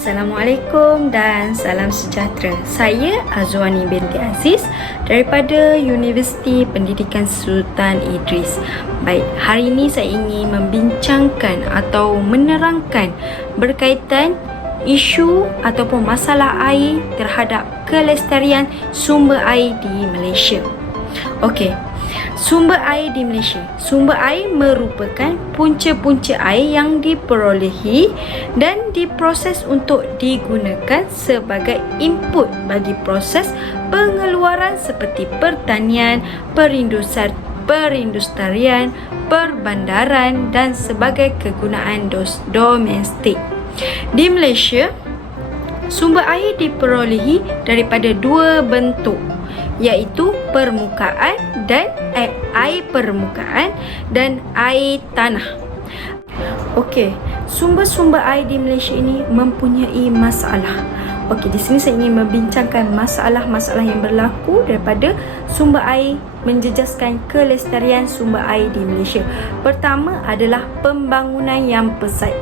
Assalamualaikum dan salam sejahtera. Saya Azwani binti Aziz daripada Universiti Pendidikan Sultan Idris. Baik, hari ini saya ingin membincangkan atau menerangkan berkaitan isu ataupun masalah air terhadap kelestarian sumber air di Malaysia. Okey. Sumber air di Malaysia. Sumber air merupakan punca-punca air yang diperolehi dan diproses untuk digunakan sebagai input bagi proses pengeluaran seperti pertanian, perindustrian, perbandaran dan sebagai kegunaan domestik. Di Malaysia, sumber air diperolehi daripada dua bentuk, iaitu permukaan dan air permukaan dan air tanah. Okey, sumber-sumber air di Malaysia ini mempunyai masalah. Okey, di sini saya ingin membincangkan masalah-masalah yang berlaku daripada sumber air menjejaskan kelestarian sumber air di Malaysia. Pertama adalah pembangunan yang pesat.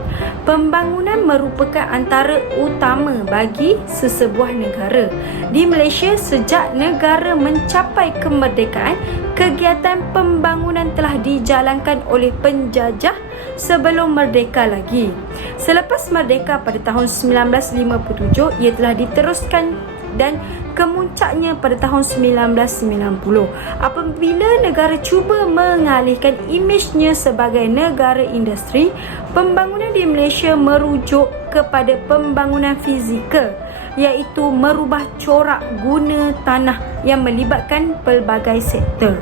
Pembangunan merupakan antara utama bagi sesebuah negara. Di Malaysia, sejak negara mencapai kemerdekaan, kegiatan pembangunan telah dijalankan oleh penjajah sebelum merdeka lagi. Selepas merdeka pada tahun 1957, ia telah diteruskan dan kemuncaknya pada tahun 1990 apabila negara cuba mengalihkan imejnya sebagai negara industri. Pembangunan di Malaysia merujuk kepada pembangunan fizikal, iaitu merubah corak guna tanah yang melibatkan pelbagai sektor.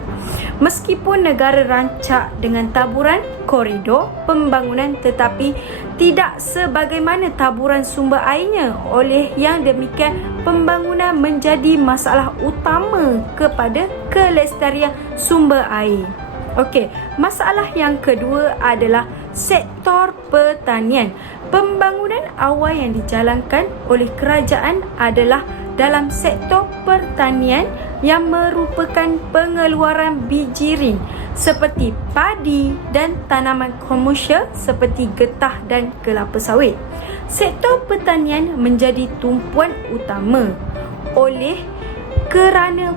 Meskipun negara rancak dengan taburan koridor pembangunan, tetapi tidak sebagaimana taburan sumber airnya. Oleh yang demikian, pembangunan menjadi masalah utama kepada kelestarian sumber air. Okey, masalah yang kedua adalah sektor pertanian. Pembangunan awal yang dijalankan oleh kerajaan adalah dalam sektor pertanian yang merupakan pengeluaran bijirin seperti padi dan tanaman komersial seperti getah dan kelapa sawit. Sektor pertanian menjadi tumpuan utama oleh kerana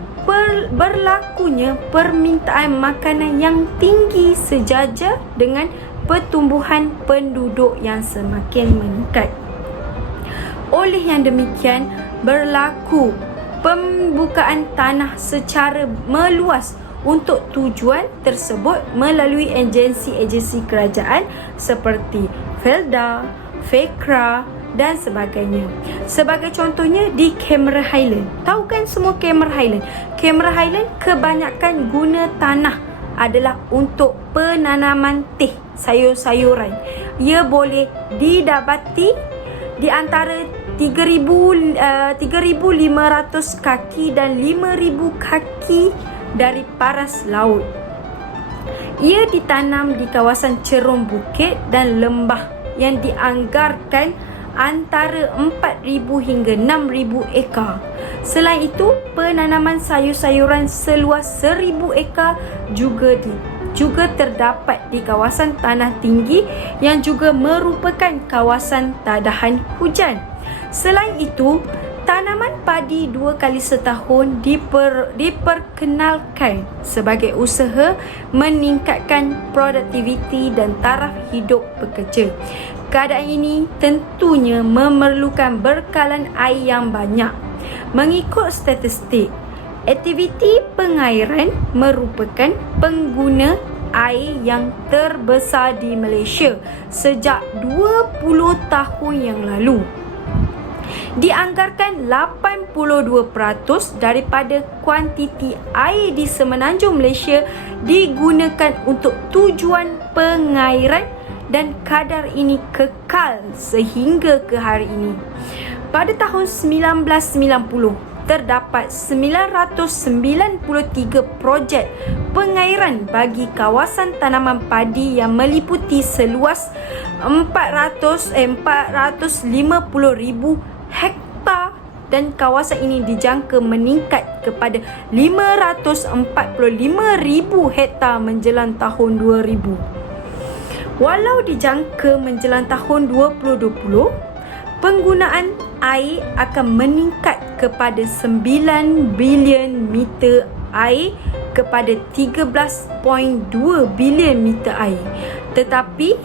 berlakunya permintaan makanan yang tinggi sejajar dengan pertumbuhan penduduk yang semakin meningkat. Oleh yang demikian, berlaku pembukaan tanah secara meluas untuk tujuan tersebut melalui agensi-agensi kerajaan seperti Felda, Fekra dan sebagainya. Sebagai contohnya di Cameron Highland. Tahu kan semua Cameron Highland? Cameron Highland kebanyakan guna tanah adalah untuk penanaman teh, sayur-sayuran. Ia boleh didapati di antara 3,500 kaki dan 5,000 kaki dari paras laut. Ia ditanam di kawasan cerun bukit dan lembah yang dianggarkan antara 4,000 hingga 6,000 ekar. Selain itu, penanaman sayur-sayuran seluas 1,000 ekar juga terdapat di kawasan tanah tinggi yang juga merupakan kawasan tadahan hujan. Selain itu, tanaman padi 2 kali setahun diperkenalkan sebagai usaha meningkatkan produktiviti dan taraf hidup pekerja. Keadaan ini tentunya memerlukan bekalan air yang banyak. Mengikut statistik, aktiviti pengairan merupakan pengguna air yang terbesar di Malaysia sejak 20 tahun yang lalu. Dianggarkan 82% daripada kuantiti air di semenanjung Malaysia digunakan untuk tujuan pengairan dan kadar ini kekal sehingga ke hari ini. Pada tahun 1990, terdapat 993 projek pengairan bagi kawasan tanaman padi yang meliputi seluas 450,000 hektar dan kawasan ini dijangka meningkat kepada 545,000 hektar menjelang tahun 2000. Walau dijangka menjelang tahun 2020, penggunaan air akan meningkat kepada 9 bilion meter air kepada 13.2 bilion meter air. Tetapi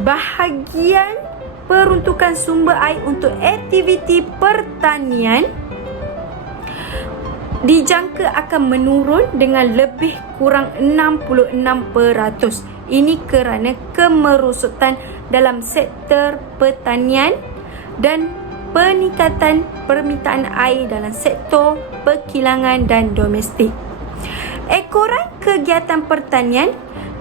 bahagian peruntukan sumber air untuk aktiviti pertanian dijangka akan menurun dengan lebih kurang 66%. Ini kerana kemerosotan dalam sektor pertanian dan peningkatan permintaan air dalam sektor perkilangan dan domestik. Ekoran kegiatan pertanian,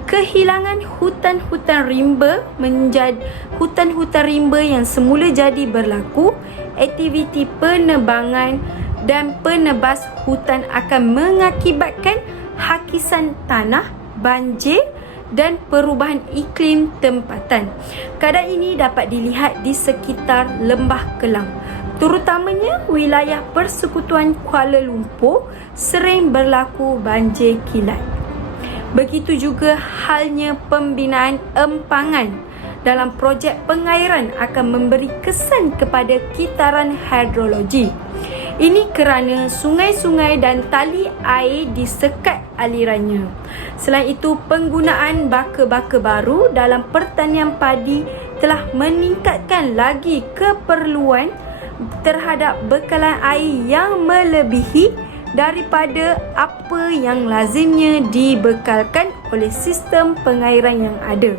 kehilangan hutan-hutan rimba menjadi hutan-hutan rimba yang semula jadi berlaku, aktiviti penebangan dan penebas hutan akan mengakibatkan hakisan tanah, banjir dan perubahan iklim tempatan. Keadaan ini dapat dilihat di sekitar Lembah Kelang, terutamanya wilayah Persekutuan Kuala Lumpur sering berlaku banjir kilat. Begitu juga halnya pembinaan empangan dalam projek pengairan akan memberi kesan kepada kitaran hidrologi. Ini kerana sungai-sungai dan tali air disekat alirannya. Selain itu, penggunaan baka-baka baru dalam pertanian padi telah meningkatkan lagi keperluan terhadap bekalan air yang melebihi daripada apa yang lazimnya dibekalkan oleh sistem pengairan yang ada.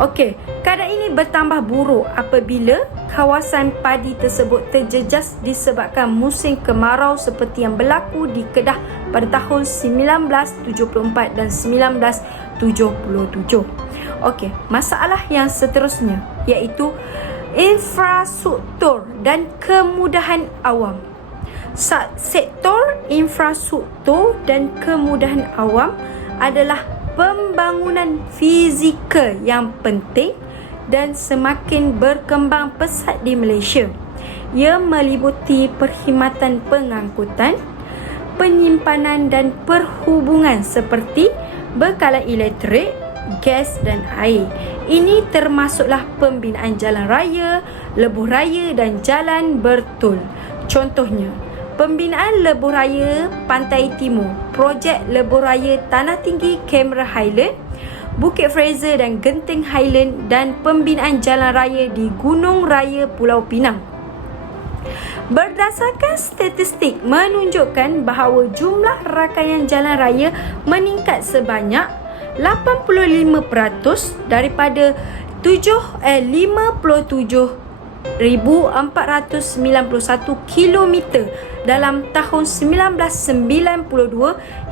Okey, keadaan ini bertambah buruk apabila kawasan padi tersebut terjejas disebabkan musim kemarau seperti yang berlaku di Kedah pada tahun 1974 dan 1977. Okey, masalah yang seterusnya iaitu infrastruktur dan kemudahan awam. Sektor infrastruktur dan kemudahan awam adalah pembangunan fizikal yang penting dan semakin berkembang pesat di Malaysia. Ia meliputi perkhidmatan pengangkutan, penyimpanan dan perhubungan seperti bekalan elektrik, gas dan air. Ini termasuklah pembinaan jalan raya, lebuh raya dan jalan bertol. Contohnya, pembinaan lebuh raya Pantai Timur, projek lebuh raya Tanah Tinggi Cameron Highland, Bukit Fraser dan Genting Highland dan pembinaan jalan raya di Gunung Raya Pulau Pinang. Berdasarkan statistik menunjukkan bahawa jumlah rakayan jalan raya meningkat sebanyak 85% daripada 57,491 kilometer dalam tahun 1992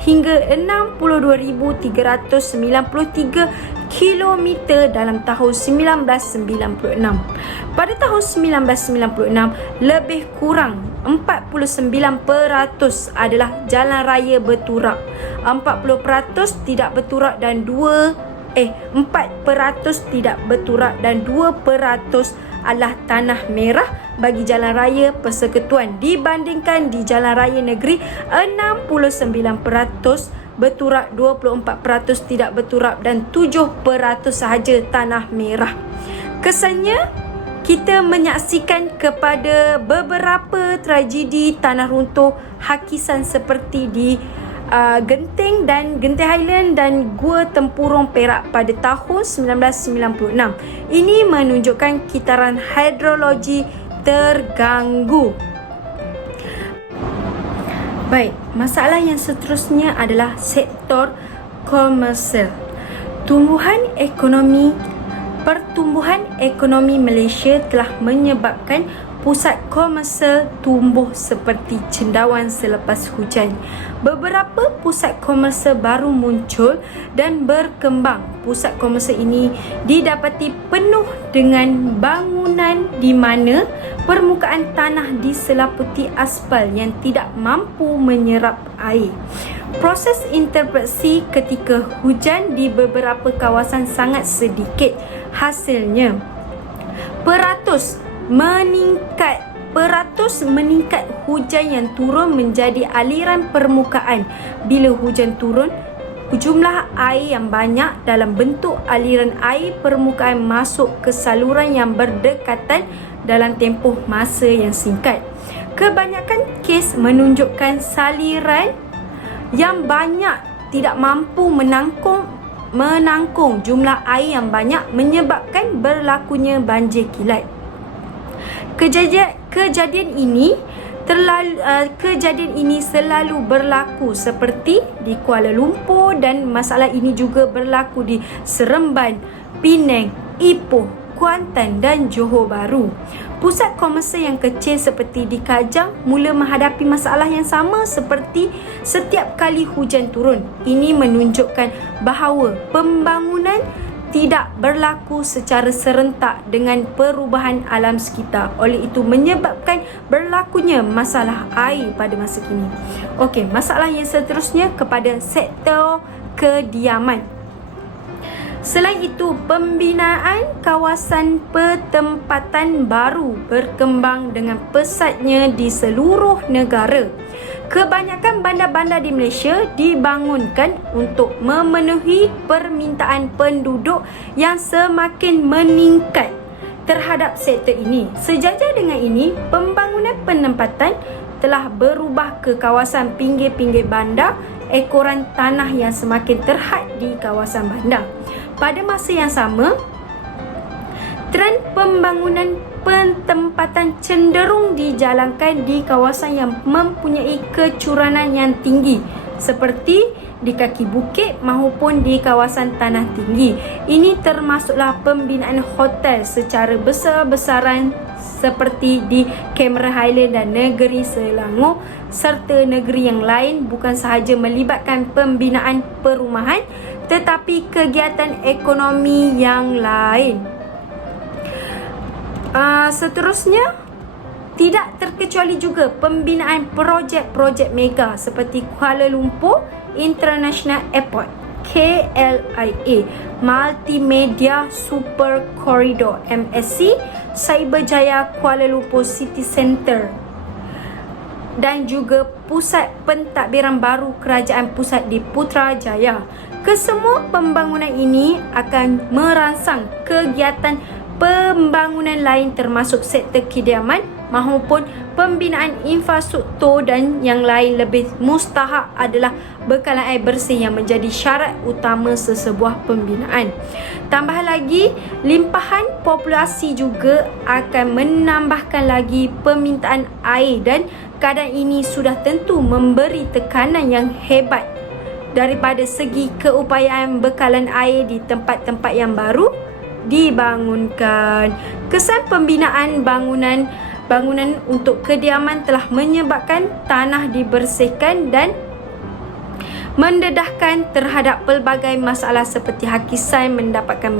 hingga 62,393 kilometer dalam tahun 1996. Pada tahun 1996, lebih kurang 49% adalah jalan raya berturak, 40% tidak berturak dan 4% tidak berturak dan 2% adalah tanah merah bagi jalan raya persekutuan dibandingkan di jalan raya negeri 69% berturak, 24% tidak berturak dan 7% sahaja tanah merah. Kesannya, kita menyaksikan kepada beberapa tragedi tanah runtuh hakisan seperti di Genting dan Genting Highland dan Gua Tempurung Perak pada tahun 1996. Ini menunjukkan kitaran hidrologi terganggu. Baik, masalah yang seterusnya adalah sektor komersial. Pertumbuhan ekonomi Malaysia telah menyebabkan pusat komersial tumbuh seperti cendawan selepas hujan. Beberapa pusat komersial baru muncul dan berkembang. Pusat komersial ini didapati penuh dengan bangunan di mana permukaan tanah diselaputi aspal yang tidak mampu menyerap air. Proses interpretasi ketika hujan di beberapa kawasan sangat sedikit. Hasilnya, peratus meningkat hujan yang turun menjadi aliran permukaan. Bila hujan turun, jumlah air yang banyak dalam bentuk aliran air permukaan masuk ke saluran yang berdekatan dalam tempoh masa yang singkat. Kebanyakan kes menunjukkan saliran yang banyak tidak mampu menangkung jumlah air yang banyak menyebabkan berlakunya banjir kilat. Kejadian ini selalu berlaku seperti di Kuala Lumpur, dan masalah ini juga berlaku di Seremban, Penang, Ipoh, Kuantan dan Johor Bahru. Pusat komersial yang kecil seperti di Kajang mula menghadapi masalah yang sama seperti setiap kali hujan turun. Ini menunjukkan bahawa pembangunan tidak berlaku secara serentak dengan perubahan alam sekitar. Oleh itu menyebabkan berlakunya masalah air pada masa kini. Okey, masalah yang seterusnya kepada sektor kediaman. Selain itu, pembinaan kawasan pertempatan baru berkembang dengan pesatnya di seluruh negara. Kebanyakan bandar-bandar di Malaysia dibangunkan untuk memenuhi permintaan penduduk yang semakin meningkat terhadap sektor ini. Sejajar dengan ini, pembangunan penempatan telah berubah ke kawasan pinggir-pinggir bandar, ekoran tanah yang semakin terhad di kawasan bandar. Pada masa yang sama, trend pembangunan pentempatan cenderung dijalankan di kawasan yang mempunyai kecurangan yang tinggi seperti di kaki bukit maupun di kawasan tanah tinggi. Ini termasuklah pembinaan hotel secara besar-besaran seperti di Cameron Highland dan negeri Selangor serta negeri yang lain, bukan sahaja melibatkan pembinaan perumahan tetapi kegiatan ekonomi yang lain. Seterusnya, tidak terkecuali juga pembinaan projek-projek mega seperti Kuala Lumpur International Airport KLIA, Multimedia Super Corridor MSC, Cyberjaya Kuala Lumpur City Centre dan juga pusat pentadbiran baru kerajaan pusat di Putrajaya. Kesemua pembangunan ini akan merangsang kegiatan pembangunan lain termasuk sektor kediaman maupun pembinaan infrastruktur, dan yang lain lebih mustahak adalah bekalan air bersih yang menjadi syarat utama sesebuah pembinaan. Tambah lagi, limpahan populasi juga akan menambahkan lagi permintaan air, dan keadaan ini sudah tentu memberi tekanan yang hebat daripada segi keupayaan bekalan air di tempat-tempat yang baru dibangunkan. Kesan pembinaan bangunan untuk kediaman telah menyebabkan tanah dibersihkan dan mendedahkan terhadap pelbagai masalah seperti hakisan, mendakan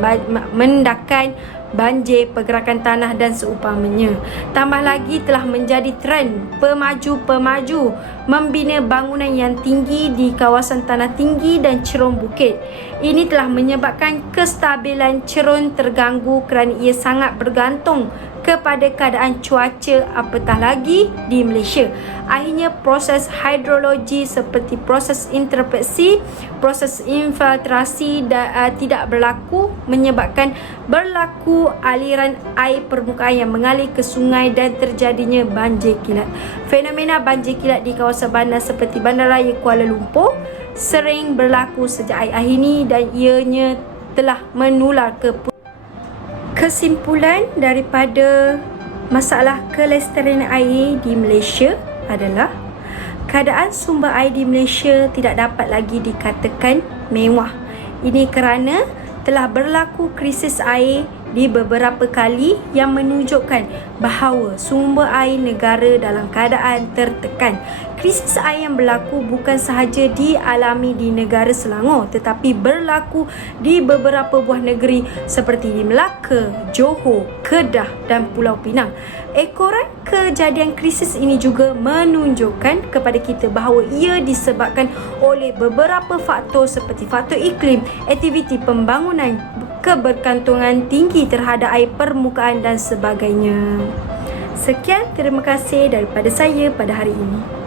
banjir, pergerakan tanah dan seumpamanya. Tambah lagi, telah menjadi trend pemaju membina bangunan yang tinggi di kawasan tanah tinggi dan cerun bukit. Ini telah menyebabkan kestabilan cerun terganggu kerana ia sangat bergantung kepada keadaan cuaca, apatah lagi di Malaysia. Akhirnya proses hidrologi seperti proses interpelasi, proses infiltrasi tidak berlaku, menyebabkan berlaku aliran air permukaan yang mengalir ke sungai dan terjadinya banjir kilat. Fenomena banjir kilat di kawasan bandar seperti Bandaraya Kuala Lumpur sering berlaku sejak akhir ini dan ianya telah menular ke. Kesimpulan daripada masalah kelestarian air di Malaysia adalah keadaan sumber air di Malaysia tidak dapat lagi dikatakan mewah. Ini kerana telah berlaku krisis air di beberapa kali yang menunjukkan bahawa sumber air negara dalam keadaan tertekan. Krisis air yang berlaku bukan sahaja dialami di negara Selangor tetapi berlaku di beberapa buah negeri seperti di Melaka, Johor, Kedah dan Pulau Pinang. Ekoran kejadian krisis ini juga menunjukkan kepada kita bahawa ia disebabkan oleh beberapa faktor seperti faktor iklim, aktiviti pembangunan, kebergantungan tinggi terhadap air permukaan dan sebagainya. Sekian, terima kasih daripada saya pada hari ini.